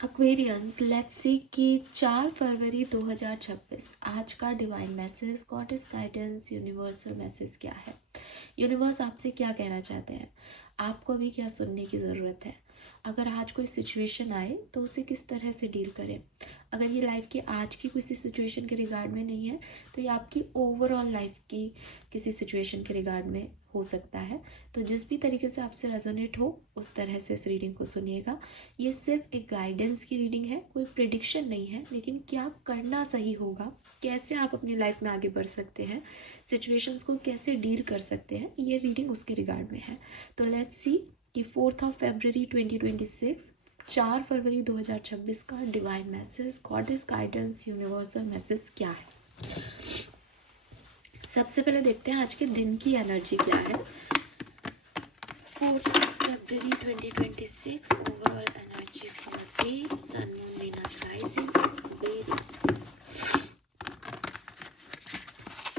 Aquarians, let's see कि 4 फरवरी 2026 आज का divine message, goddess guidance, universal message क्या है। यूनिवर्स आपसे क्या कहना चाहते हैं, आपको अभी क्या सुनने की ज़रूरत है। अगर आज कोई सिचुएशन आए तो उसे किस तरह से डील करें। अगर ये लाइफ की आज की किसी सिचुएशन के रिगार्ड में नहीं है तो ये आपकी ओवरऑल लाइफ की किसी सिचुएशन के रिगार्ड में हो सकता है। तो जिस भी तरीके से आपसे रेजोनेट हो उस तरह से इस रीडिंग को सुनिएगा। ये सिर्फ एक गाइडेंस की रीडिंग है, कोई प्रिडिक्शन नहीं है, लेकिन क्या करना सही होगा, कैसे आप अपनी लाइफ में आगे बढ़ सकते हैं, सिचुएशंस को कैसे डील कर सकते हैं, ये रीडिंग उसके रिगार्ड में है। तो लेट्स सी कि 4 फरवरी 2026, 4 फरवरी 2026 का divine message, goddess guidance, universal message क्या है। सबसे पहले देखते हैं आज के दिन की एनर्जी क्या है। 4 फरवरी 2026 overall energy for day, sun moon Venus rising, various.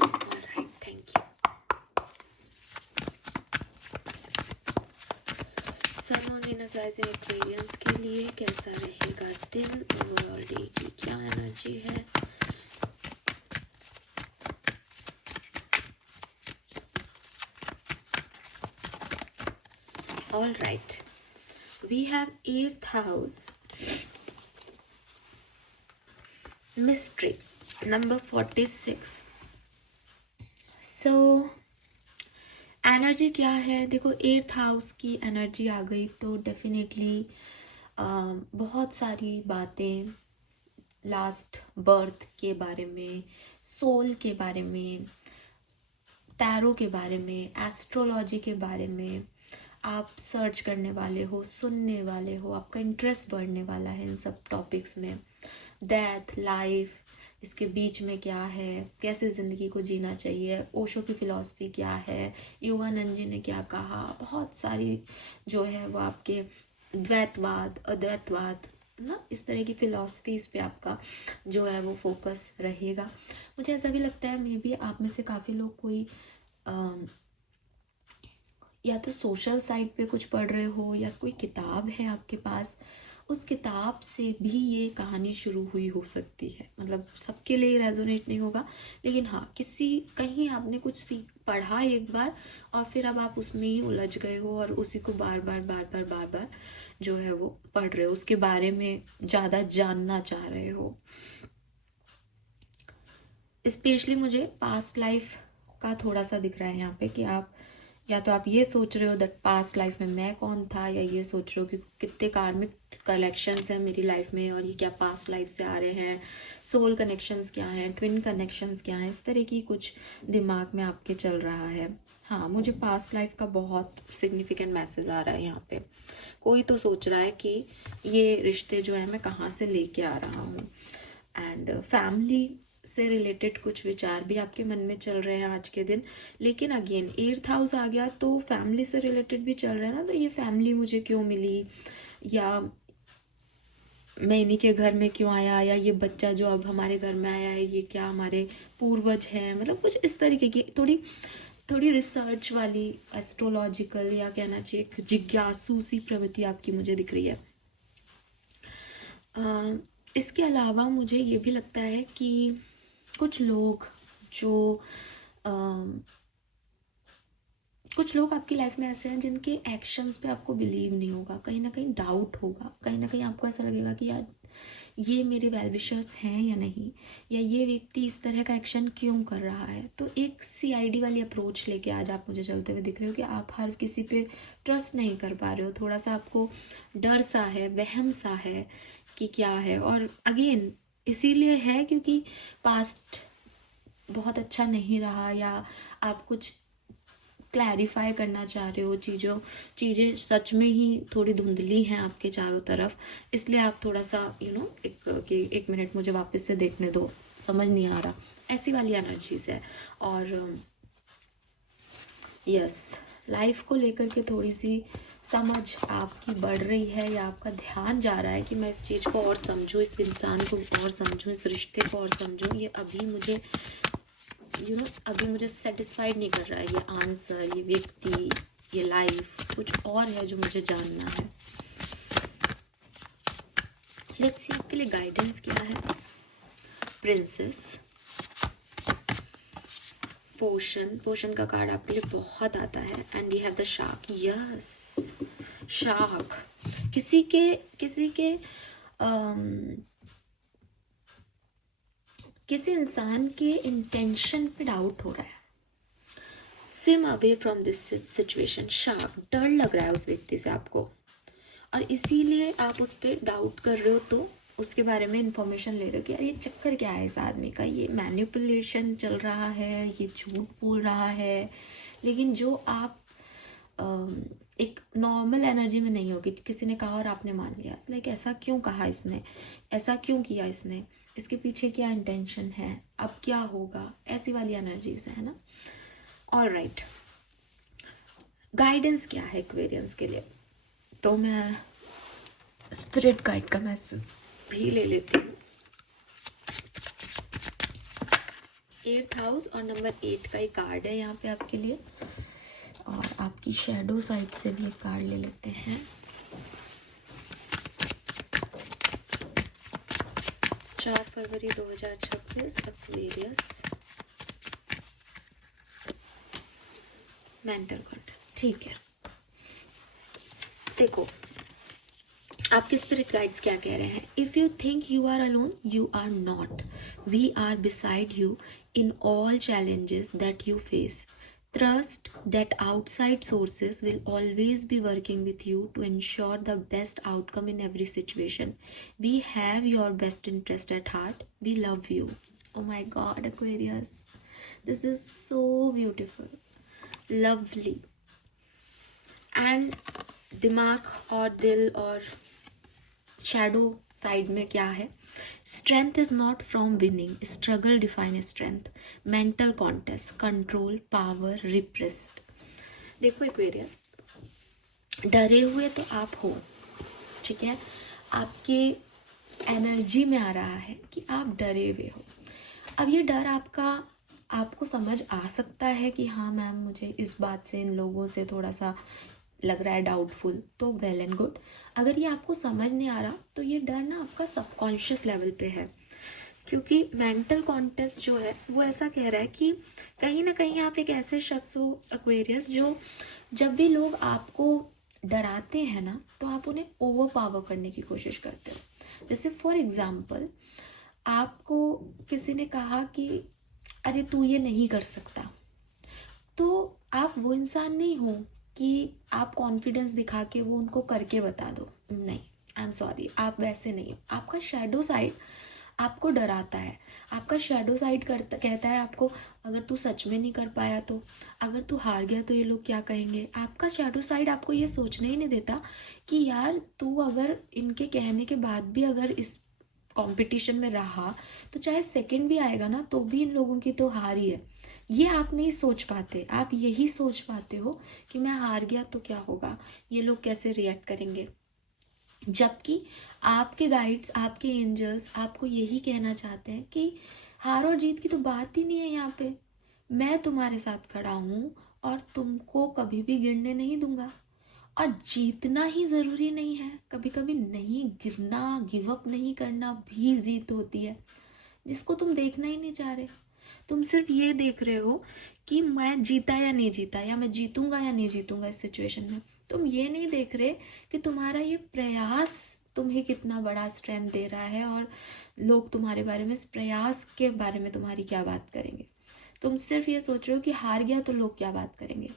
Alright, thank you. Sun moon Venus rising Aquarians के लिए कैसा रहेगा दिन, ओवरऑल डे की क्या एनर्जी है। All right, we have 8th house, mystery, number 46. So energy क्या है, देखो 8th हाउस की एनर्जी आ गई तो डेफिनेटली बहुत सारी बातें लास्ट बर्थ के बारे में, सोल के बारे में, टैरो के बारे में, एस्ट्रोलॉजी के बारे में आप सर्च करने वाले हो, सुनने वाले हो, आपका इंटरेस्ट बढ़ने वाला है इन सब टॉपिक्स में। डेथ, लाइफ, इसके बीच में क्या है, कैसे ज़िंदगी को जीना चाहिए, ओशो की फ़िलॉसफी क्या है, योगानंद जी ने क्या कहा, बहुत सारी जो है वो आपके द्वैतवाद, अद्वैतवाद ना, इस तरह की फ़िलॉसफीज़ पे आपका जो है वो फोकस रहेगा। मुझे ऐसा भी लगता है मे बी आप में से काफ़ी लोग कोई या तो सोशल साइट पे कुछ पढ़ रहे हो या कोई किताब है आपके पास, उस किताब से भी ये कहानी शुरू हुई हो सकती है। मतलब सबके लिए रेजोनेट नहीं होगा, लेकिन हाँ किसी कहीं आपने कुछ पढ़ा एक बार और फिर अब आप उसमें ही उलझ गए हो और उसी को बार बार जो है वो पढ़ रहे हो, उसके बारे में ज़्यादा जानना चाह रहे हो। स्पेशली मुझे पास्ट लाइफ का थोड़ा सा दिख रहा है यहाँ पे कि आप या तो आप ये सोच रहे हो दैट पास्ट लाइफ में मैं कौन था, या ये सोच रहे हो कि कितने कार्मिक कलेक्शंस हैं मेरी लाइफ में और ये क्या पास्ट लाइफ से आ रहे हैं, सोल कनेक्शंस क्या हैं, ट्विन कनेक्शंस क्या हैं, इस तरह की कुछ दिमाग में आपके चल रहा है। हाँ, मुझे पास्ट लाइफ का बहुत सिग्निफिकेंट मैसेज आ रहा है यहाँ पे। कोई तो सोच रहा है कि ये रिश्ते जो है मैं कहाँ से लेके आ रहा हूँ, एंड फैमिली से रिलेटेड कुछ विचार भी आपके मन में चल रहे हैं आज के दिन। लेकिन अगेन 8th हाउस आ गया तो फैमिली से रिलेटेड भी चल रहा है ना, तो ये फैमिली मुझे क्यों मिली, या मैं इन्हीं के घर में क्यों आया, या ये बच्चा जो अब हमारे घर में आया है ये क्या हमारे पूर्वज हैं, मतलब कुछ इस तरीके की थोड़ी रिसर्च वाली, एस्ट्रोलॉजिकल या कहना चाहिए जिज्ञासु सी प्रवृत्ति आपकी मुझे दिख रही है। इसके अलावा मुझे ये भी लगता है कि कुछ लोग कुछ लोग आपकी लाइफ में ऐसे हैं जिनके एक्शंस पे आपको बिलीव नहीं होगा, कहीं ना कहीं डाउट होगा, कहीं ना कहीं आपको ऐसा लगेगा कि यार ये मेरे वेल विशर्स हैं या नहीं, या ये व्यक्ति इस तरह का एक्शन क्यों कर रहा है। तो एक CID वाली अप्रोच लेके आज आप मुझे चलते हुए दिख रहे हो कि आप हर किसी पे ट्रस्ट नहीं कर पा रहे हो, थोड़ा सा आपको डर सा है, वहम सा है कि क्या है। और अगेन इसीलिए है क्योंकि पास्ट बहुत अच्छा नहीं रहा, या आप कुछ क्लैरिफाई करना चाह रहे हो, चीज़ें सच में ही थोड़ी धुंधली हैं आपके चारों तरफ, इसलिए आप थोड़ा सा एक मिनट मुझे वापस से देखने दो, समझ नहीं आ रहा, ऐसी वाली एनर्जीज है। और यस, लाइफ को लेकर के थोड़ी सी समझ आपकी बढ़ रही है, या आपका ध्यान जा रहा है कि मैं इस चीज़ को और समझूं, इस इंसान को और समझूं, इस रिश्ते को और समझूं। ये अभी मुझे अभी मुझे सेटिस्फाइड नहीं कर रहा है ये आंसर, ये व्यक्ति, ये लाइफ, कुछ और है जो मुझे जानना है। लेट्स सी आपके लिए गाइडेंस क्या है। प्रिंसेस, पोशन का कार्ड आपके लिए बहुत आता है and you have the shark. Yes, shark. किसी के किसी इंसान के इंटेंशन पे डाउट हो रहा है। Swim away from this situation. Shark, डर लग रहा है उस व्यक्ति से आपको, और इसीलिए आप उस पर डाउट कर रहे हो, तो उसके बारे में इंफॉर्मेशन ले रहे हो कि यार ये चक्कर क्या है इस आदमी का, ये मैनिपुलेशन चल रहा है, ये झूठ बोल रहा है। लेकिन जो आप एक नॉर्मल एनर्जी में नहीं होगी, किसी ने कहा और आपने मान लिया, लाइक ऐसा क्यों कहा इसने, ऐसा क्यों किया इसने, इसके पीछे क्या इंटेंशन है, अब क्या होगा, ऐसी वाली एनर्जीज है ना। ऑलराइट, गाइडेंस क्या है एक्वेरियंस के लिए, तो मैं स्पिरिट गाइड का मैसेज भी ले लेती हूँ। 8th हाउस और नंबर 8 का ही कार्ड है यहाँ पे आपके लिए, और आपकी शैडो साइड से भी एक कार्ड ले लेते हैं। 4 फरवरी 2026, एक्वेरियस, मेंटल कॉन्टेस्ट। ठीक है, देखो आपके स्पिरिट गाइड्स क्या कह रहे हैं। If you think you are alone, you are not. We are beside you in all challenges that you face. Trust that outside sources will always be working with you to ensure the best outcome in every situation. We have your best interest at heart. We love you. Oh my God, Aquarius. This is so beautiful. Lovely. And दिमाग और दिल और shadow side में क्या है। Strength is not from winning, struggle define strength, mental contest, control, power, repressed. देखो Aquarius, डरे हुए तो आप हो, ठीक है, आपके एनर्जी में आ रहा है कि आप डरे हुए हो। अब ये डर आपको समझ आ सकता है कि हाँ मैम मुझे इस बात से, इन लोगों से थोड़ा सा लग रहा है डाउटफुल, तो वेल एंड गुड। अगर ये आपको समझ नहीं आ रहा तो ये डर ना आपका सबकॉन्शियस लेवल पे है, क्योंकि मेंटल कॉन्टेस्ट जो है वो ऐसा कह रहा है कि कहीं ना कहीं आप एक ऐसे शख्स हो एक्वेरियस, जो जब भी लोग आपको डराते हैं ना तो आप उन्हें ओवर पावर करने की कोशिश करते हो। जैसे फॉर एग्जाम्पल, आपको किसी ने कहा कि अरे तू ये नहीं कर सकता, तो आप वो इंसान नहीं हो कि आप कॉन्फिडेंस दिखा के वो उनको करके बता दो। नहीं, आई एम सॉरी, आप वैसे नहीं हो। आपका शैडो साइड आपको डराता है, आपका शैडो साइड कहता है आपको, अगर तू सच में नहीं कर पाया तो, अगर तू हार गया तो ये लोग क्या कहेंगे। आपका शैडो साइड आपको ये सोचने ही नहीं देता कि यार तू अगर इनके कहने के बाद भी अगर इस कंपटीशन में रहा तो चाहे सेकंड भी आएगा ना तो भी इन लोगों की तो हार ही है। ये आप नहीं सोच पाते, आप यही सोच पाते हो कि मैं हार गया तो क्या होगा, ये लोग कैसे रिएक्ट करेंगे। जबकि आपके गाइड्स, आपके एंजल्स आपको यही कहना चाहते हैं कि हार और जीत की तो बात ही नहीं है यहाँ पे, मैं तुम्हारे साथ खड़ा हूँ और तुमको कभी भी गिरने नहीं दूंगा। और जीतना ही ज़रूरी नहीं है, कभी कभी नहीं गिरना, गिव अप नहीं करना भी जीत होती है, जिसको तुम देखना ही नहीं चाह रहे। तुम सिर्फ ये देख रहे हो कि मैं जीता या नहीं जीता, या मैं जीतूंगा या नहीं जीतूंगा इस सिचुएशन में। तुम ये नहीं देख रहे कि तुम्हारा ये प्रयास तुम्हें कितना बड़ा स्ट्रेंथ दे रहा है, और लोग तुम्हारे बारे में, इस प्रयास के बारे में तुम्हारी क्या बात करेंगे। तुम सिर्फ ये सोच रहे हो कि हार गया तो लोग क्या बात करेंगे।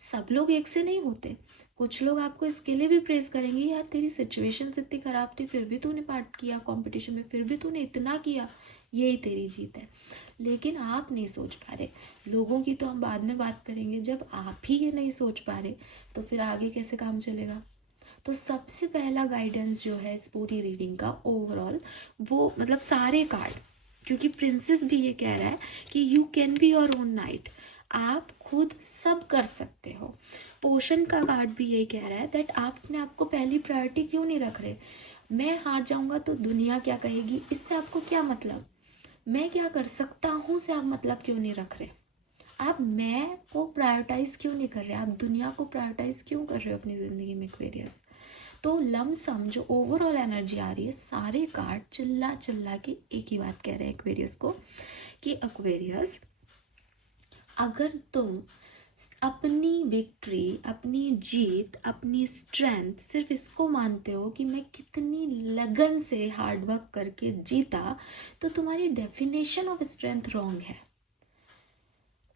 सब लोग एक से नहीं होते, कुछ लोग आपको इसके लिए भी प्रेज करेंगे, यार तेरी सिचुएशन इतनी खराब थी फिर भी तूने पार्ट किया कंपटीशन में, फिर भी तूने इतना किया, यही तेरी जीत है। लेकिन आप नहीं सोच पा रहे, लोगों की तो हम बाद में बात करेंगे, जब आप ही ये नहीं सोच पा रहे तो फिर आगे कैसे काम चलेगा। तो सबसे पहला गाइडेंस जो है इस पूरी रीडिंग का ओवरऑल, वो मतलब सारे कार्ड, क्योंकि प्रिंसेस भी ये कह रहा है कि you can be your own night, आप खुद सब कर सकते हो। पोषण का कार्ड भी यही कह रहा है दैट आप अपने आपको पहली प्रायोरिटी क्यों नहीं रख रहे। मैं हार जाऊंगा तो दुनिया क्या कहेगी, इससे आपको क्या मतलब। मैं क्या कर सकता हूँ से आप मतलब क्यों नहीं रख रहे। आप मैं को प्रायोरिटाइज क्यों नहीं कर रहे, आप दुनिया को प्रायोरिटाइज क्यों कर रहे हो अपनी ज़िंदगी में एक्वेरियस। तो लमसम जो ओवरऑल एनर्जी आ रही है, सारे कार्ड चिल्ला चिल्ला के एक ही बात कह रहे हैं एक्वेरियस को कि एक्वेरियस, अगर तुम अपनी विक्ट्री, अपनी जीत, अपनी स्ट्रेंथ सिर्फ इसको मानते हो कि मैं कितनी लगन से हार्ड वर्क करके जीता, तो तुम्हारी डेफिनेशन ऑफ स्ट्रेंथ रॉन्ग है।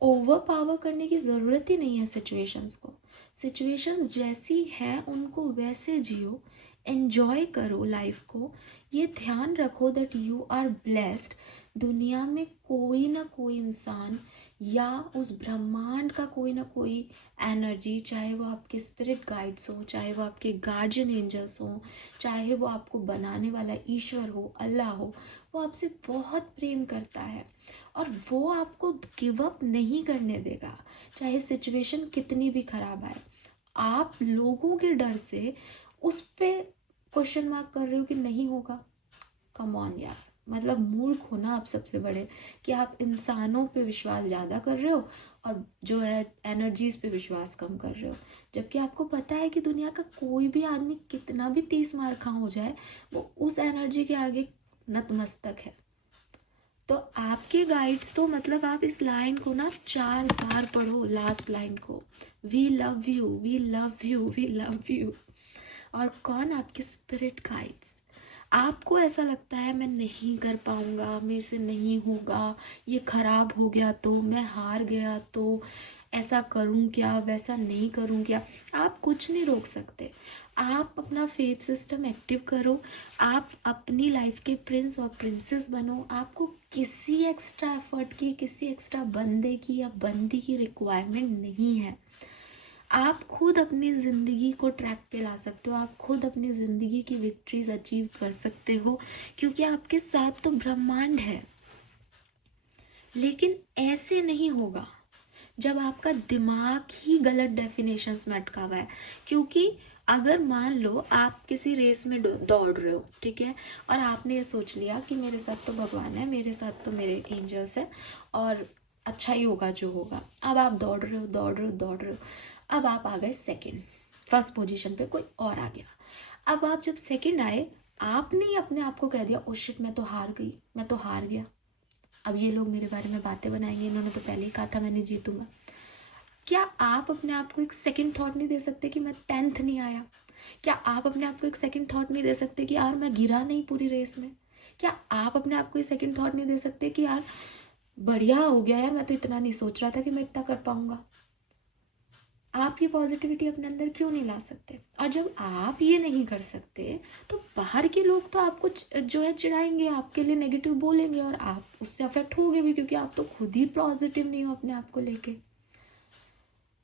ओवर पावर करने की ज़रूरत ही नहीं है सिचुएशंस को। सिचुएशंस जैसी हैं उनको वैसे जियो, एन्जॉय करो लाइफ को। ये ध्यान रखो दैट यू आर ब्लेस्ड। दुनिया में कोई ना कोई इंसान या उस ब्रह्मांड का कोई ना कोई एनर्जी, चाहे वो आपके स्पिरिट गाइड्स हो, चाहे वो आपके गार्जियन एंजल्स हो, चाहे वो आपको बनाने वाला ईश्वर हो, अल्लाह हो, वो आपसे बहुत प्रेम करता है और वो आपको गिव अप नहीं करने देगा, चाहे सिचुएशन कितनी भी खराब आए। आप लोगों के डर से उस पे क्वेश्चन मार्क कर रहे हो कि नहीं होगा। कम ऑन यार, मतलब मूर्ख हो ना आप सबसे बड़े, कि आप इंसानों पे विश्वास ज़्यादा कर रहे हो और जो है एनर्जीज पे विश्वास कम कर रहे हो। जबकि आपको पता है कि दुनिया का कोई भी आदमी कितना भी 30 मार खा हो जाए, वो उस एनर्जी के आगे नतमस्तक है। तो आपके गाइड्स तो मतलब आप इस लाइन को ना 4 बार पढ़ो, लास्ट लाइन को, we love you, we love you, we love you. और कौन? आपके स्पिरिट गाइड्स। आपको ऐसा लगता है मैं नहीं कर पाऊंगा, मेरे से नहीं होगा, ये खराब हो गया तो, मैं हार गया तो, ऐसा करूं क्या, वैसा नहीं करूं क्या, आप कुछ नहीं रोक सकते। आप अपना फेथ सिस्टम एक्टिव करो, आप अपनी लाइफ के प्रिंस और प्रिंसेस बनो। आपको किसी एक्स्ट्रा एफर्ट की, किसी एक्स्ट्रा बंदे की या बंदी की रिक्वायरमेंट नहीं है। आप खुद अपनी ज़िंदगी को ट्रैक पे ला सकते हो, आप खुद अपनी ज़िंदगी की विक्ट्रीज अचीव कर सकते हो, क्योंकि आपके साथ तो ब्रह्मांड है। लेकिन ऐसे नहीं होगा जब आपका दिमाग ही गलत डेफिनेशंस में अटका हुआ है। क्योंकि अगर मान लो आप किसी रेस में दौड़ रहे हो, ठीक है, और आपने ये सोच लिया कि मेरे साथ तो भगवान है, मेरे साथ तो मेरे एंजल्स है और अच्छा ही होगा जो होगा। अब आप दौड़ रहे हो, दौड़ रहे हो, दौड़ रहे हो, अब आप आ गए सेकंड, फर्स्ट पोजीशन पे कोई और आ गया। अब आप जब सेकंड आए, आपने ही अपने आप को कह दिया, ओ शिट, मैं तो हार गई, मैं तो हार गया, अब ये लोग मेरे बारे में बातें बनाएंगे, इन्होंने तो पहले ही कहा था मैं नहीं जीतूंगा। क्या आप अपने आप को एक सेकंड थॉट नहीं दे सकते कि मैं 10th नहीं आया? क्या आप अपने आप को एक सेकंड थॉट नहीं दे सकते कि यार मैं गिरा नहीं पूरी रेस में? क्या आप अपने आप को एक सेकंड थॉट नहीं दे सकते कि यार बढ़िया हो गया यार, मैं तो इतना नहीं सोच रहा था कि मैं इतना कर पाऊंगा? आप ये पॉजिटिविटी अपने अंदर क्यों नहीं ला सकते? और जब आप ये नहीं कर सकते, तो बाहर के लोग तो आपको जो है चिढ़ाएंगे, आपके लिए नेगेटिव बोलेंगे और आप उससे अफेक्ट होगे भी, क्योंकि आप तो खुद ही पॉजिटिव नहीं हो अपने आप को लेके।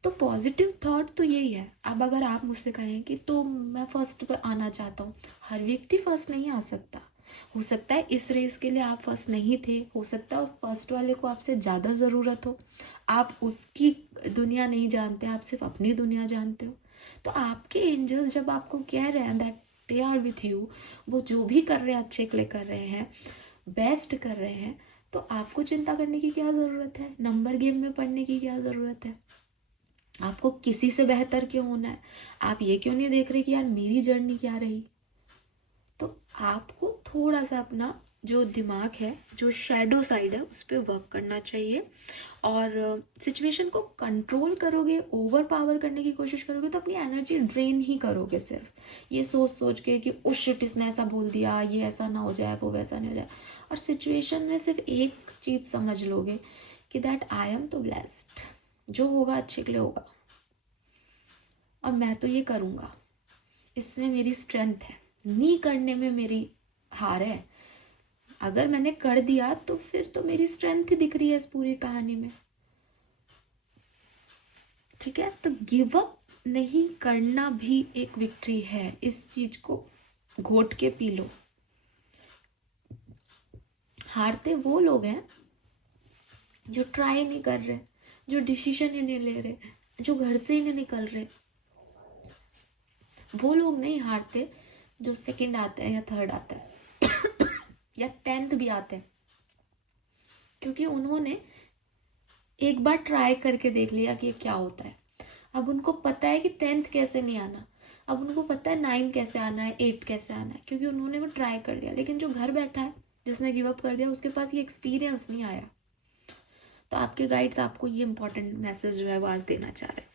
तो पॉजिटिव थॉट तो यही है। अब अगर आप मुझसे कहें कि तो मैं फर्स्ट पे आना चाहता हूँ, हर व्यक्ति फर्स्ट नहीं आ सकता। हो सकता है इस रेस के लिए आप फर्स्ट नहीं थे, हो सकता है फर्स्ट वाले को आपसे ज़्यादा ज़रूरत हो, आप उसकी दुनिया नहीं जानते, आप सिर्फ अपनी दुनिया जानते हो। तो आपके एंजल्स जब आपको कह रहे हैं that they are with you, वो जो भी कर रहे हैं अच्छे के लिए कर रहे हैं, बेस्ट कर रहे हैं, तो आपको चिंता करने की क्या ज़रूरत है? नंबर गेम में पढ़ने की क्या ज़रूरत है? आपको किसी से बेहतर क्यों होना है? आप ये क्यों नहीं देख रहे कि यार मेरी जर्नी क्या रही? तो आपको थोड़ा सा अपना जो दिमाग है, जो शैडो साइड है, उस पर वर्क करना चाहिए। और सिचुएशन को कंट्रोल करोगे, ओवर पावर करने की कोशिश करोगे, तो अपनी एनर्जी ड्रेन ही करोगे, सिर्फ ये सोच सोच के कि उस शिट इसने ऐसा बोल दिया, ये ऐसा ना हो जाए, वो वैसा नहीं हो जाए। और सिचुएशन में सिर्फ एक चीज़ समझ लोगे कि दैट आई एम तो ब्लेस्ड, जो होगा अच्छे के लिए होगा और मैं तो ये करूँगा, इसमें मेरी स्ट्रेंथ है, नहीं करने में मेरी हार है। अगर मैंने कर दिया तो फिर तो मेरी स्ट्रेंथ ही दिख रही है इस पूरी कहानी में। ठीक है, तो गिव अप नहीं करना भी एक विक्ट्री है। इस चीज को घोट के पी लो। हारते वो लोग हैं जो ट्राई नहीं कर रहे, जो डिसीजन ही नहीं ले रहे, जो घर से ही नहीं निकल रहे। वो लोग नहीं हारते जो सेकंड आते हैं या थर्ड आता है या 10th भी आते हैं, क्योंकि उन्होंने एक बार ट्राई करके देख लिया कि ये क्या होता है। अब उनको पता है कि 10th कैसे नहीं आना, अब उनको पता है 9 कैसे आना है, 8 कैसे आना है, क्योंकि उन्होंने वो ट्राई कर लिया। लेकिन जो घर बैठा है, जिसने गिव अप कर दिया, उसके पास ये एक्सपीरियंस नहीं आया। तो आपके गाइड्स आपको ये इंपॉर्टेंट मैसेज जो है वो आज देना चाह रहे हैं।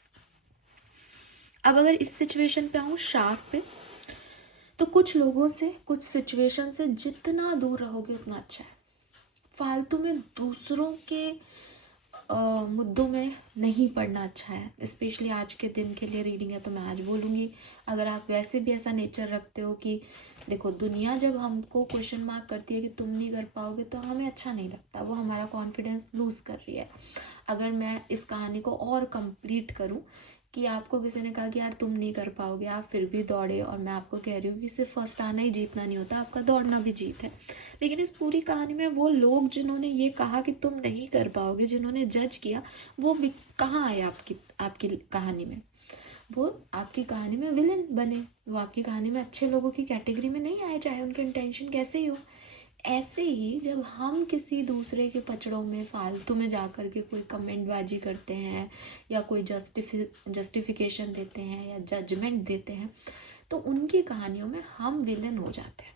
अब अगर इस सिचुएशन पे आऊँ, शार्क पे, तो कुछ लोगों से, कुछ सिचुएशन से जितना दूर रहोगे उतना अच्छा है। फालतू में दूसरों के मुद्दों में नहीं पढ़ना अच्छा है। स्पेशली आज के दिन के लिए रीडिंग है तो मैं आज बोलूँगी, अगर आप वैसे भी ऐसा नेचर रखते हो कि देखो, दुनिया जब हमको क्वेश्चन मार्क करती है कि तुम नहीं कर पाओगे, तो हमें अच्छा नहीं लगता, वो हमारा कॉन्फिडेंस लूज़ कर रही है। अगर मैं इस कहानी को और कंप्लीट करूं कि आपको किसी ने कहा कि यार तुम नहीं कर पाओगे, आप फिर भी दौड़े, और मैं आपको कह रही हूँ कि सिर्फ फर्स्ट आना ही जीतना नहीं होता, आपका दौड़ना भी जीत है। लेकिन इस पूरी कहानी में वो लोग जिन्होंने ये कहा कि तुम नहीं कर पाओगे, जिन्होंने जज किया, वो भी कहाँ आए आपकी आपकी कहानी में? वो आपकी कहानी में विलन बने, वो आपकी कहानी में अच्छे लोगों की कैटेगरी में नहीं आए, चाहे उनके इंटेंशन कैसे ही हो। ऐसे ही जब हम किसी दूसरे के पचड़ों में फालतू में जा कर के कोई कमेंटबाजी करते हैं, या कोई जस्टिफिकेशन देते हैं, या जजमेंट देते हैं, तो उनकी कहानियों में हम विलन हो जाते हैं।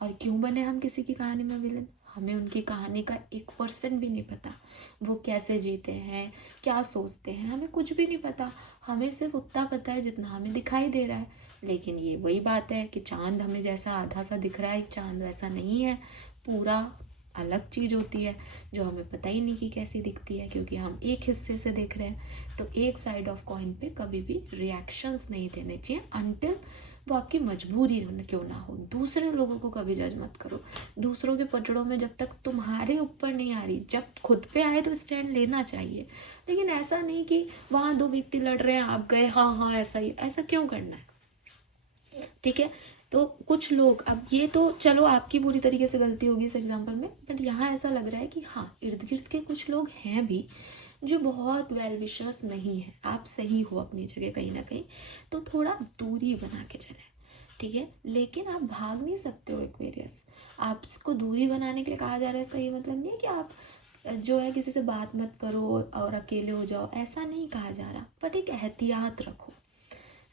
और क्यों बने हम किसी की कहानी में विलन? हमें उनकी कहानी का 1% भी नहीं पता, वो कैसे जीते हैं, क्या सोचते हैं, हमें कुछ भी नहीं पता। हमें सिर्फ उतना पता है जितना हमें दिखाई दे रहा है। लेकिन ये वही बात है कि चांद हमें जैसा आधा सा दिख रहा है, चांद वैसा नहीं है, पूरा अलग चीज़ होती है जो हमें पता ही नहीं कि कैसी दिखती है, क्योंकि हम एक हिस्से से देख रहे हैं। तो एक साइड ऑफ कॉइन पे कभी भी रिएक्शंस नहीं देने चाहिए अनटिल वो आपकी मजबूरी क्यों ना हो। दूसरे लोगों को कभी जज मत करो, दूसरों के पचड़ों में जब तक तुम्हारे ऊपर नहीं आ रही, जब खुद पे आए तो स्टैंड लेना चाहिए। लेकिन ऐसा नहीं कि वहाँ 2 व्यक्ति लड़ रहे हैं, आप गए हाँ हाँ ऐसा ही, ऐसा क्यों करना है? ठीक है। तो कुछ लोग, अब ये तो चलो आपकी पूरी तरीके से गलती होगी इस एग्जाम्पल में, बट यहाँ ऐसा लग रहा है कि हाँ, इर्द गिर्द के कुछ लोग हैं भी जो बहुत वेल विशर्स नहीं है। आप सही हो अपनी जगह कहीं ना कहीं, तो थोड़ा दूरी बना के चलें, ठीक है। लेकिन आप भाग नहीं सकते हो एक्वेरियस। आपको दूरी बनाने के लिए कहा जा रहा है, इसका ये मतलब नहीं है कि आप जो है किसी से बात मत करो और अकेले हो जाओ, ऐसा नहीं कहा जा रहा, बट एक एहतियात रखो,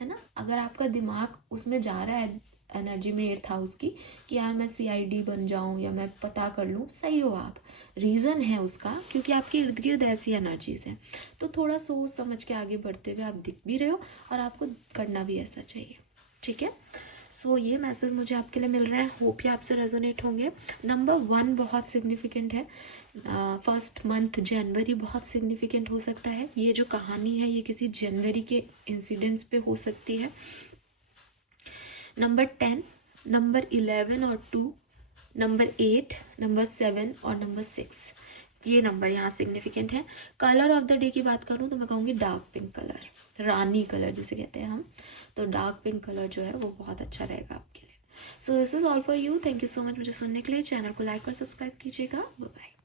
है ना। अगर आपका दिमाग उसमें जा रहा है, एनर्जी में एयर था उसकी कि यार मैं CID बन जाऊं या मैं पता कर लूं, सही हो आप, रीज़न है उसका, क्योंकि आपके इर्द गिर्द ऐसी एनर्जीज हैं। तो थोड़ा सोच समझ के आगे बढ़ते हुए आप दिख भी रहे हो, और आपको करना भी ऐसा चाहिए, ठीक है। सो ये मैसेज मुझे आपके लिए मिल रहा है, होप ये आपसे रेजोनेट होंगे। नंबर 1 बहुत सिग्निफिकेंट है, फर्स्ट मंथ जनवरी बहुत सिग्निफिकेंट हो सकता है। ये जो कहानी है ये किसी जनवरी के इंसिडेंट्स पे हो सकती है। नंबर 10, नंबर 11 और 2, नंबर 8, नंबर 7 और नंबर 6, ये नंबर यहाँ सिग्निफिकेंट है। कलर ऑफ द डे की बात करूँ तो मैं कहूँगी डार्क पिंक कलर, रानी कलर जिसे कहते हैं हम। तो डार्क पिंक कलर जो है वो बहुत अच्छा रहेगा आपके लिए। So this is all for you. Thank you so much मुझे सुनने के लिए। चैनल को लाइक और सब्सक्राइब कीजिएगा। Bye bye.